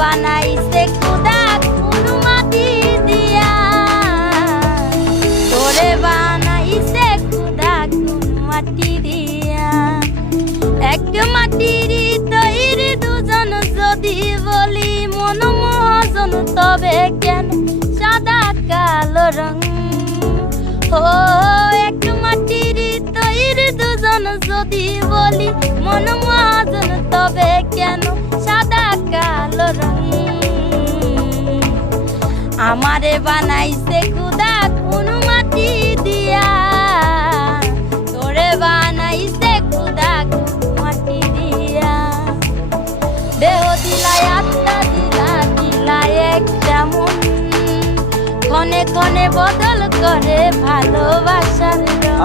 বানাইছে খুদা কোন মাটি দিয়া, তোরে বানাইছে খুদা কোন মাটি দিয়া। এক মাটির তৈরি দুজন যদি বলি মন মহাজন, তবে কেন সাদা কালো রং? ও এক মাটির তৈরি দুজন যদি বলি মন মহাজন, তবে কেন সাদা কালো রং? আমারে বানাইছে খুদা কোন মাটি দিয়া, তোরে বানাইছে খুদা কোন মাটি দিয়া। দেহ দিলাই আত্মা দিলা, দিলাই একটা মন, ক্ষণে ক্ষণে বদল করে ভালোবাসার রং।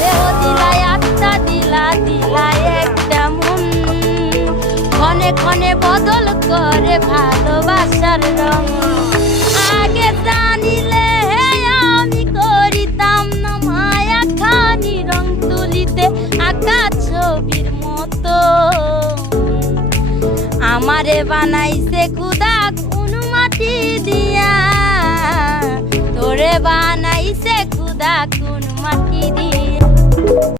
দেহ দিলাই আত্মা দিলা, দিলাই একটা মন, ক্ষণে ক্ষণে বদল করে ভালোবাসার রং। আগে জানিলে আমি করিতাম না মায়া খানি রং তুলিতে আঁকা ছবির মতো। আমারে বানাইছে খুদা কোন মাটি দিয়া, তোরে বানাইছে খুদা কোন মাটি দিয়া।